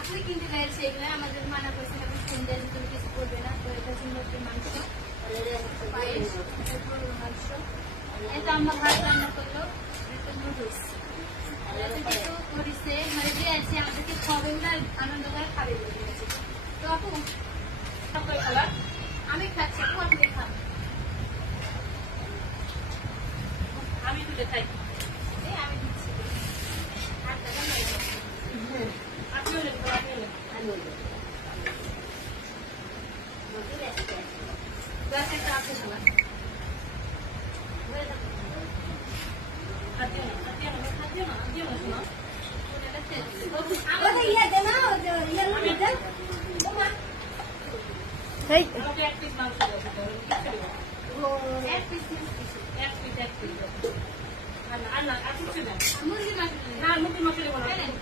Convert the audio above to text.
আপনি কিনতে গেছে এগুলো আমাদের মানা করছেন আপনি কিনতে তুমি কিছু করবে না তো এটা সুন্দর মাংস পায়েস মাংস এটা আমরা ভাত রান্না করলো এটা নুডলস কিছু করিছে মানে যে আছে আমাদেরকে খাবে না আনন্দ করে খাবে বলেছে তো আপু আমি খাচ্ছি আপু আপনি খান আমি তুলে খাই আমি দিচ্ছি মুরগি মাংস